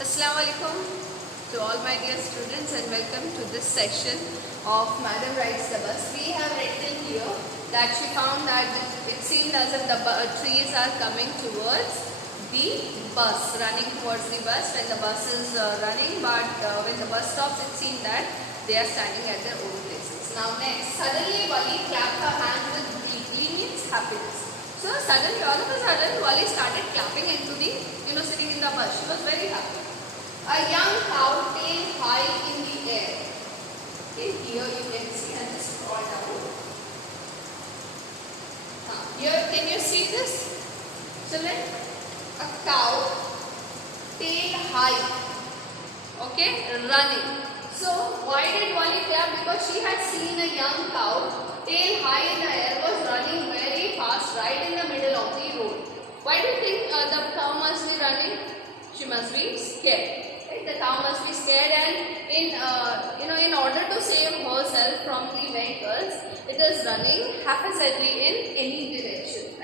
Assalamualaikum to all my dear students and welcome to this session of Madam Rides the Bus. We have written here that she found that it seemed as if the trees are coming towards the bus, running towards the bus when the bus is running, but when the bus stops it seemed that they are standing at their own places. Now next, suddenly Wali clapped her hands with glee means happiness. So suddenly, all of a sudden, Wali started clapping into the, sitting in the bus. She was very happy. A young cow tail high in the air. Okay, here you can see, and just scroll down. Here, can you see this? Children, a cow tail high. Okay, running. So why did Wali clap? Because she had seen a young cow tail high in the air was running very fast right in the middle of the road. Why do you think the cow must be running? She must be scared. Right? The cow must be scared, and in order to save herself from the vehicles, it is running haphazardly in any direction.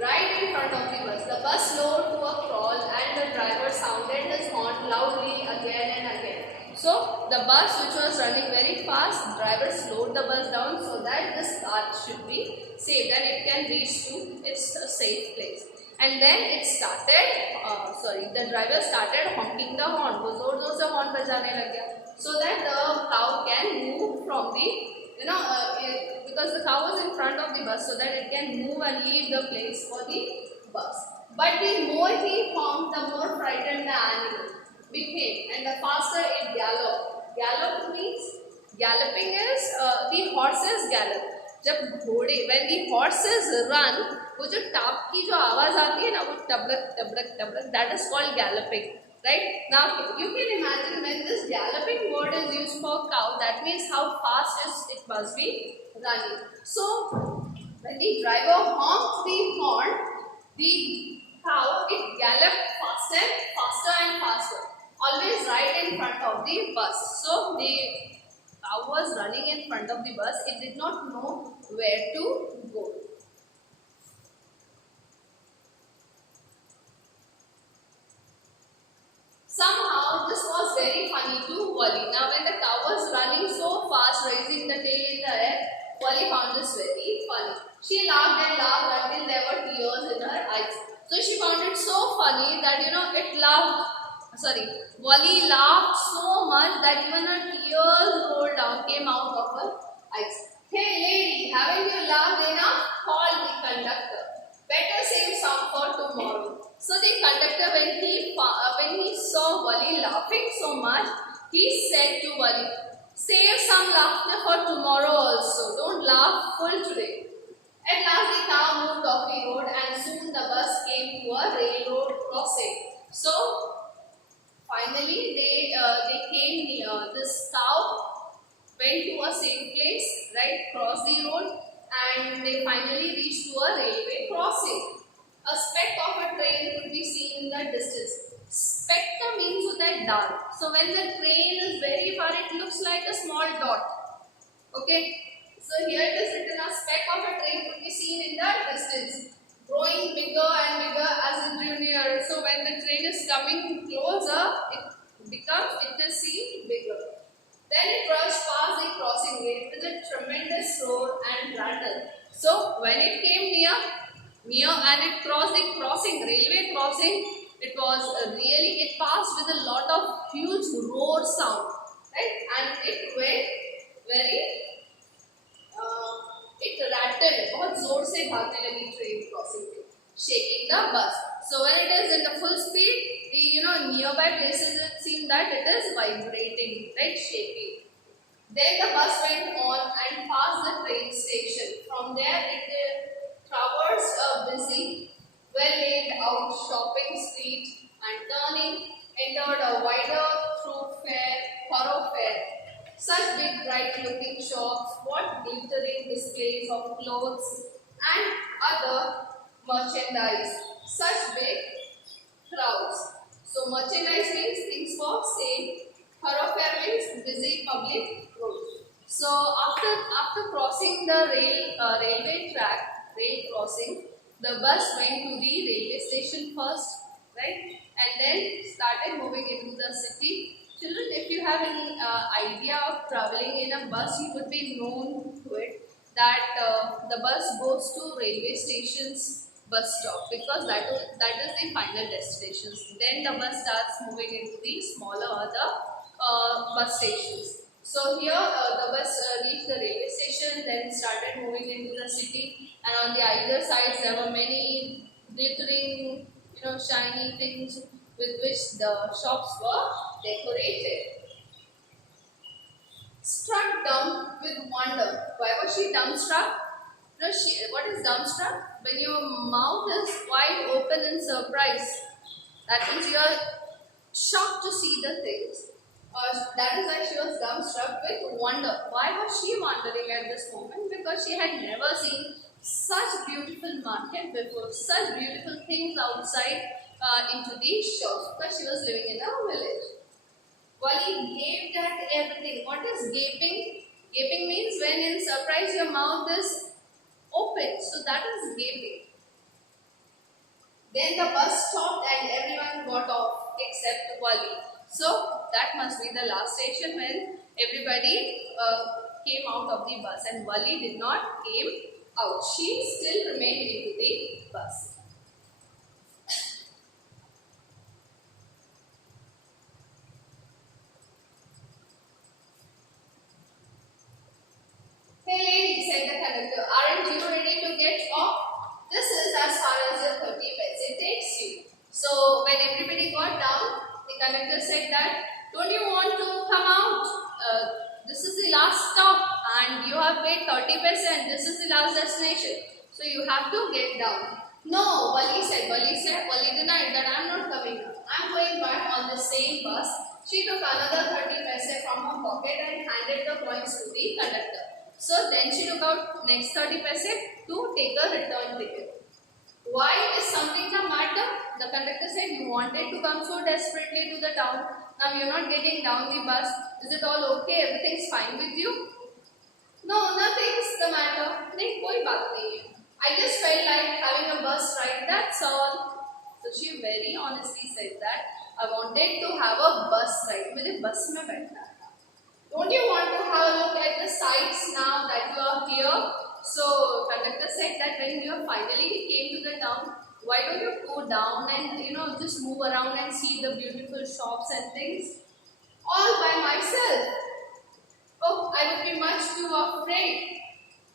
Right in front of the bus. The bus slowed to a crawl, and the driver sounded his horn loudly again and again. So the bus, which was running very fast, the driver slowed the bus down so that this car should be saved and it can reach to its safe place. And then it started, the driver started honking the horn. वो जोर-जोर से horn बजाने लग गया, so that the cow can move from the, because the cow was in front of the bus, so that it can move and leave the place for the bus. But the more he honked, the more frightened the animal became, and the faster it galloped. Gallop means, galloping is the horses gallop. जब घोड़े, when the horses run, वो जो top की जो आवाज आती है ना, वो टबड़क टबड़क टबड़क, that is called galloping. Right? Now you can imagine when this galloping word is used for cow, that means how fast it must be running. So when the driver honked the horn, the cow, it galloped faster and faster, always right in front of the bus. So the cow was running in front of the bus. It did not know where to go. Somehow this was very funny to Wali. Now when the cow was running so fast, raising the tail in the air, Wali found this very funny. She laughed and laughed until there were tears in her eyes. So she found it so funny that Wali laughed so much that even her tears came out of her eyes. Hey lady, haven't you laughed enough? Called the conductor. Better save some for tomorrow. So the conductor, when he saw Wali laughing so much, he said to Wali, save some laughter for tomorrow also. Don't laugh full today. At last the cow moved off the road, and soon the bus came to a railroad crossing. So finally they came near. This cow went to a safe place, right, crossed the road, and they finally reached to a railway crossing. A speck of a train could be seen in the distance. Spectre means that dark. So when the train is very far, it looks like a small dot. Okay. So here it is written, a speck of a train could be seen in the distance, growing bigger and bigger as it drew near. So when the train is coming closer, it is seen bigger. Then it rushed past the crossing gate with a tremendous roar and rattle. So when it came near and it crossed the railway crossing, it passed with a lot of huge roar sound, right? And it went it rattled, बहुत जोर से भागने लगी train crossing पे, shaking the bus. So when it is in the full speed, nearby places it seemed that it is vibrating, right, shaking. Then the bus went on and passed the train station. From there it traversed a busy, well-laid out shopping street, and turning, entered a wider thoroughfare. Such big bright-looking shops, what glittering displays of clothes and other merchandise. Such big crowds. So merchandise means things for sale. Thoroughfare means busy public road. So after crossing the railway track, rail crossing, the bus went to the railway station first, right? and then started moving into the city. Children, if you have any idea of traveling in a bus, you would be known to it that the bus goes to railway stations bus stop, because that is the final destination. Then the bus starts moving into the smaller other bus stations. So here the bus reached the railway station, then started moving into the city, and on the either sides there were many glittering, shiny things with which the shops were decorated. Struck dumb with wonder. Why was she dumbstruck? No, what is dumbstruck? When your mouth is wide open in surprise. That means you are shocked to see the things. That is why she was dumbstruck with wonder. Why was she wondering at this moment? Because she had never seen such beautiful market before, such beautiful things outside into these shops, because she was living in a village. Wally gaped at everything. What is gaping? Gaping means when in surprise your mouth is open. So that is gaping. Then the bus stopped and everyone got off except Wally. So that must be the last station when everybody came out of the bus, and Wally did not came out. She still remained into the bus. Hey lady, said the conductor, aren't you ready to get off? This is as far as your 30 paise takes you. So when everybody got down, the conductor said that, don't you want to come out? This is the last stop and you have paid 30 paise and this is the last destination. So you have to get down. No, Wally denied that I am not coming out. I am going back on the same bus. She took another 30 paise from her pocket and handed the coins to the conductor. So then she took out next 30 paise to take a return ticket. Why is something the matter? The conductor said, you wanted to come so desperately to the town. Now you're not getting down the bus. Is it all okay? Everything's fine with you? No, nothing's the matter. Koi baat nahi. I just felt like having a bus ride, that's all. So she very honestly said that I wanted to have a bus ride. Mujhe bus mein baithna. Don't you want to have a look at the sights now that you are here? So conductor said that when you finally came to the town, why don't you go down and just move around and see the beautiful shops and things all by myself? Oh, I would be much too afraid.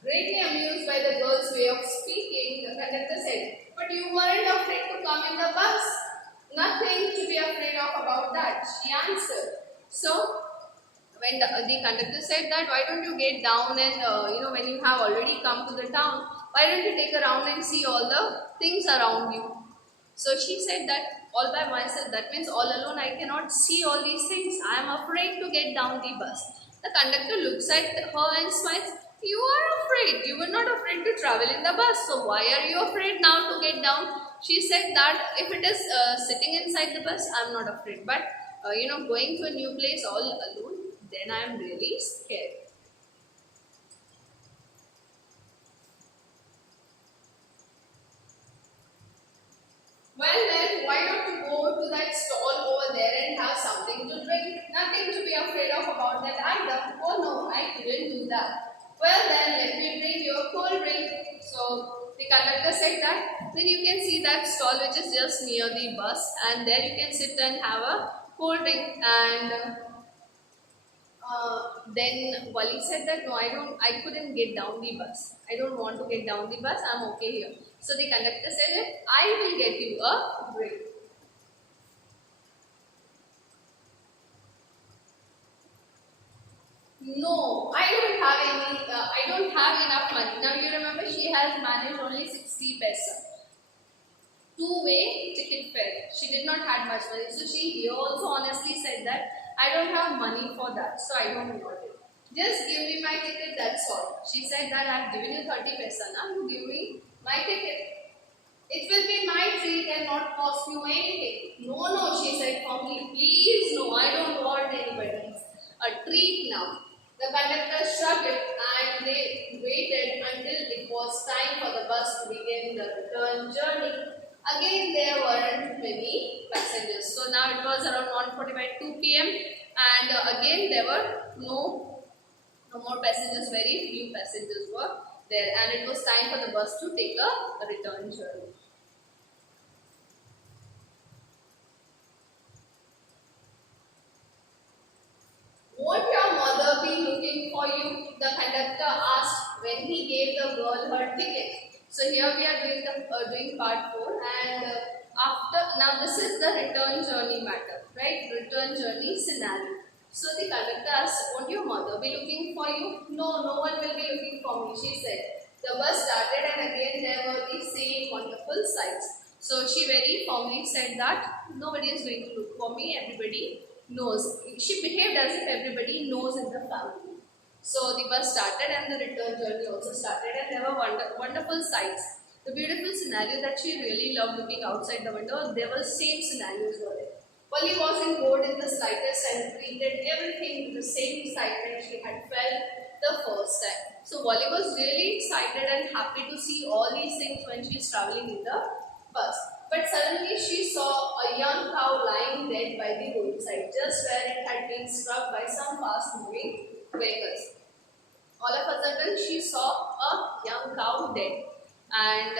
Greatly amused by the girl's way of speaking, the conductor said, but you weren't afraid to come in the bus. Nothing to be afraid of about that, she answered. So when the conductor said that, why don't you get down and when you have already come to the town, why don't you take a round and see all the things around you? So she said that all by myself, that means all alone I cannot see all these things. I am afraid to get down the bus. The conductor looks at her and smiles. You are afraid. You were not afraid to travel in the bus. So why are you afraid now to get down? She said that if it is sitting inside the bus, I am not afraid. But going to a new place all alone, then I am really scared. Well then, why not you go to that stall over there and have something to drink? Nothing to be afraid of about that either. Oh no, I couldn't do that. Well then, let me bring you a cold drink. So the conductor said that. Then you can see that stall which is just near the bus, and there you can sit and have a cold drink. And then Wally said that no, I couldn't get down the bus. I don't want to get down the bus. I'm okay here. So the conductor said that I will get you a drink. No, I don't have enough money. Now you remember she has managed only 60 paisa. Two-way ticket fare. She did not have much money. So she here also honestly said that I don't have money for that. So I don't want it. Just give me my ticket, that's all. She said that I have given you 30 paisa. Now you give me my ticket. It will be my treat and not cost you anything. No, she said firmly. Please, no, I don't want anybody's a treat now. The conductor shrugged it and they waited until it was time for the bus to begin the return journey. Again, there weren't many passengers. now it was around 1:45, 2 p.m. and again there were no more passengers, very few passengers were there, and it was time for the bus to take a return journey. Won't your mother be looking for you? The conductor asked when he gave the girl her ticket. So here we are doing part 4, and after now this is the return journey matter, right? Return journey scenario. So the conductor asked, won't your mother be looking for you? No, no one will be looking for me, she said. The bus started and again there were the same wonderful sights. So she very firmly said that nobody is going to look for me, everybody knows. She behaved as if everybody knows in the family. So the bus started and the return journey also started, and there were wonderful sights. The beautiful scenario that she really loved looking outside the window, there were same scenarios were there. Polly wasn't bored in the slightest and treated everything with the same excitement she had felt the first time. So Polly was really excited and happy to see all these things when she is traveling in the bus. But suddenly she saw a young cow lying dead by the roadside, just where it had been struck by some fast-moving vehicles. All of a sudden, she saw a young cow dead, and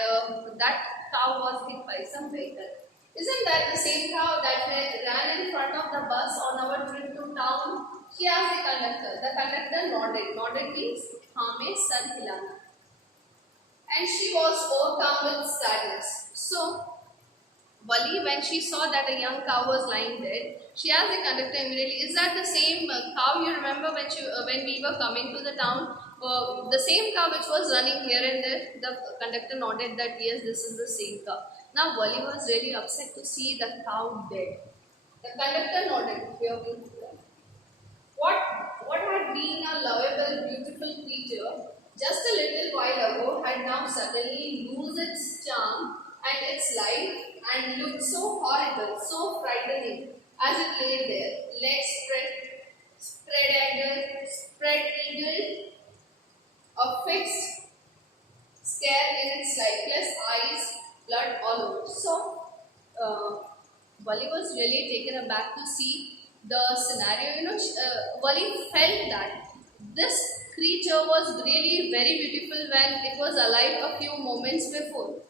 that cow was hit by some vehicle. Isn't that the same cow that ran in front of the bus on our trip to town? She asked the conductor. The conductor nodded. Nodded means hame sar hilana. And she was overcome with sadness. So Wali, when she saw that a young cow was lying dead, she asked the conductor immediately, "Is that the same cow you remember when we were coming to the town? The same cow which was running here and there?" The conductor nodded that yes, this is the same cow. Now Wali was really upset to see the cow dead. The conductor nodded. Here we go. What had been a lovable, beautiful creature just a little while ago had now suddenly lost its charm and its life and looked so horrible, so frightening as it lay there, legs spread eagled, a fixed stare in its lifeless eyes, blood all over. So, Wali was really taken aback to see the scenario. Wali felt that this creature was really very beautiful when it was alive a few moments before.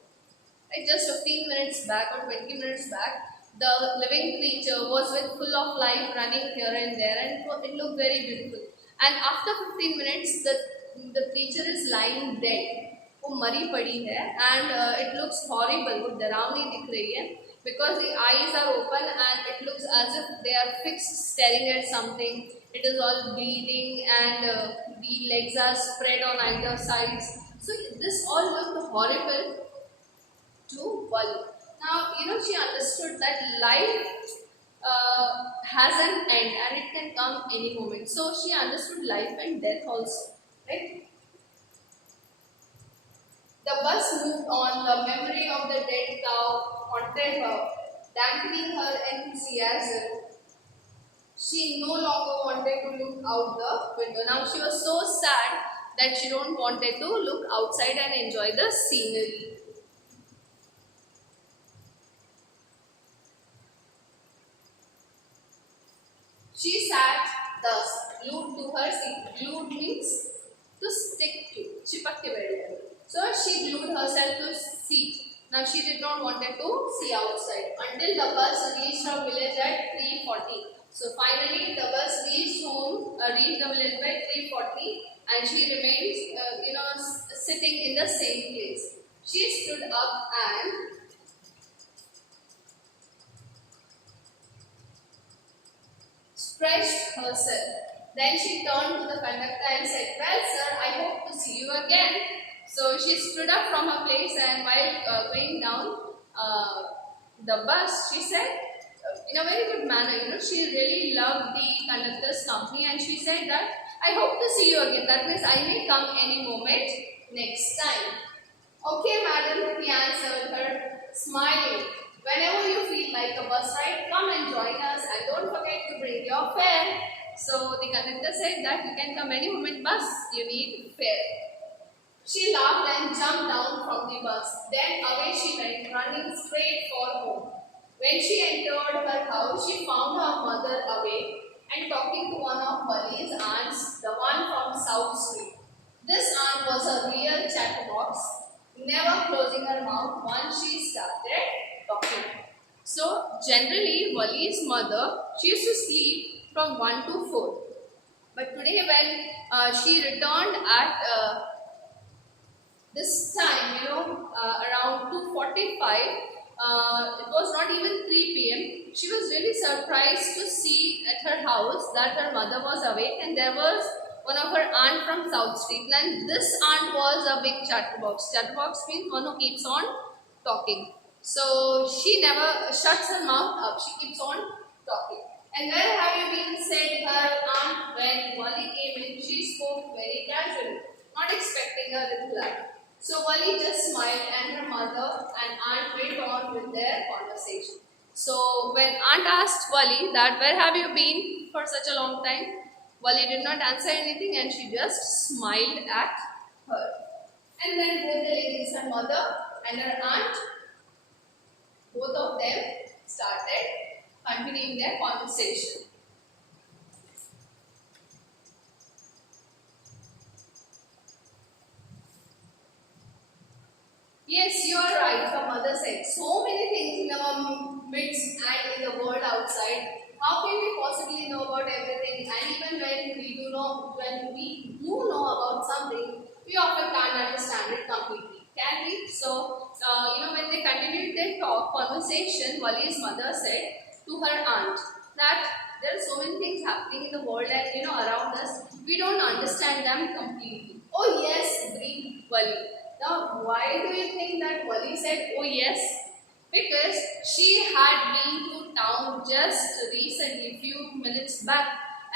Like just 15 minutes back or 20 minutes back, the living creature was with full of life running here and there, and it looked very beautiful. And after 15 minutes, the creature is lying dead. वो मरी पड़ी है, and it looks horrible. वो डरावनी दिख रही है because the eyes are open and it looks as if they are fixed staring at something. It is all bleeding and the legs are spread on either sides. So this all looked horrible to Wali. Now, she understood that life has an end and it can come any moment. So she understood life and death also, right? The bus moved on. The memory of the dead cow haunted her, dampening her enthusiasm. She no longer wanted to look out the window. Now she was so sad that she don't wanted to look outside and enjoy the scenery. She sat thus, glued to her seat. Glued means to stick to. Chipak ke बैठ. So she glued herself to seat. Now she did not wanted to see outside until the bus reached her village at 3:40. So finally the bus reached the village by 3:40, and she remained, sitting in the same place. She stood up and stretched herself. Then she turned to the conductor and said, "Well, sir, I hope to see you again." So she stood up from her place, and while going down the bus, she said, in a very good manner, she really loved the conductor's company, and she said that, "I hope to see you again. That means I may come any moment next time." "Okay, madam," he answered her, smiling. "Whenever you feel like a bus ride, come and join us, and don't forget to bring your fare." So the conductor said that you can come any moment, bus, you need fare. She laughed and jumped down from the bus. Then away she went, running straight for home. When she entered her house, she found her mother awake and talking to one of Wali's aunts, the one from South Street. This aunt was a real chatterbox, never closing her mouth once she started talking. So, generally, Wali's mother, she used to sleep from 1 to 4. But today, when she returned at this time, around 2:45, it was not even 3 p.m. She was really surprised to see at her house that her mother was awake and there was one of her aunt from South Street. And this aunt was a big chatterbox. Chatterbox means one who keeps on talking. So she never shuts her mouth up. She keeps on talking. And where have you been, said her aunt when Wali came in. She spoke very casually, not expecting a reply. So Wali just smiled and her mother and aunt went on with their conversation. So when aunt asked Wali that where have you been for such a long time, Wali did not answer anything and she just smiled at her. And then both the ladies, her mother and her aunt, both of them started continuing their conversation. Yes, you are right, her mother said. So many things in our midst and in the world outside. How can we possibly know about everything? And even when we do know about something, we often can't understand it completely. Can we? So, when they continued their conversation, Wali's mother said to her aunt that there are so many things happening in the world and around us. We don't understand them completely. Oh yes, agreed Wali. Now, why do you think that Wali said, oh yes? Because she had been to town just recently, few minutes back,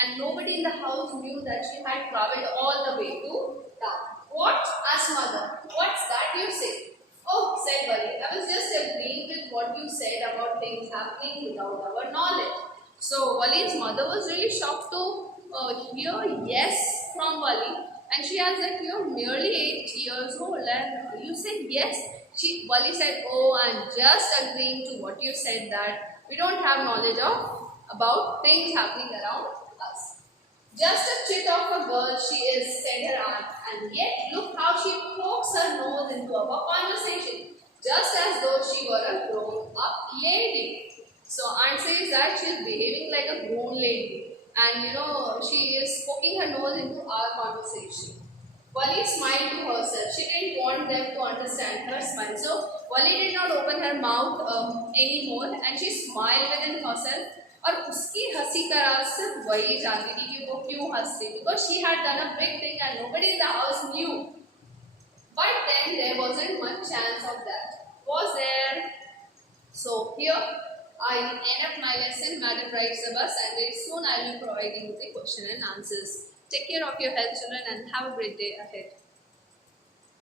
and nobody in the house knew that she had traveled all the way to town. What? Asked mother. What's that you say? Oh, said Wali, I was just agreeing with what you said about things happening without our knowledge. So, Wali's mother was really shocked to hear yes from Wali. And she asked that you're merely 8 years old and you said yes. Wali said, oh, I'm just agreeing to what you said that we don't have knowledge of about things happening around us. Just a chit of a girl she is, said her aunt, and yet look how she pokes her nose into our conversation, just as though she were a grown-up lady. So aunt says that she is behaving like a grown lady. And she is poking her nose into our conversation. Wali smiled to herself. She didn't want them to understand her smile. So Wali did not open her mouth anymore and she smiled within herself. और उसकी हंसी का राज सिर्फ वही जानती थी कि वो क्यों हंस रही थी. Because she had done a big thing and nobody in the house knew. But then there wasn't much chance of that. Was there? So here I end up my lesson. Madam rides the bus and very soon I will be providing you the question and answers. Take care of your health, children, and have a great day ahead.